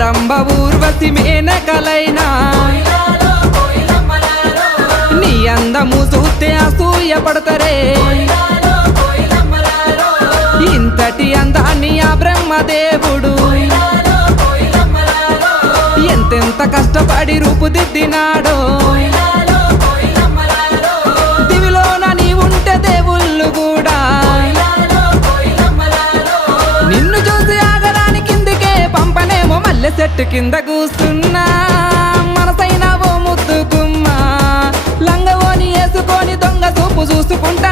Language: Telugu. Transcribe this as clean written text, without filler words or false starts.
రంభ ఊర్వశి మేనకలైనా నీ అందము చూస్తే అసూయ పడతారే ఇంతటి అందాన్ని ఆ బ్రహ్మదేవుడు ఎంతెంత కష్టపడి రూపుదిద్దినాడో దివిలోన నీ ఉంటే దేవుళ్ళు కూడా నిన్ను చూసి ఆగరాని కిందికే పంపనేమో మల్లె చెట్టు కింద కూస్తున్నా మనసైన ఓ ముద్దుకుమ్మా లంగవోని వేసుకొని దొంగ చూపు చూసుకుంటా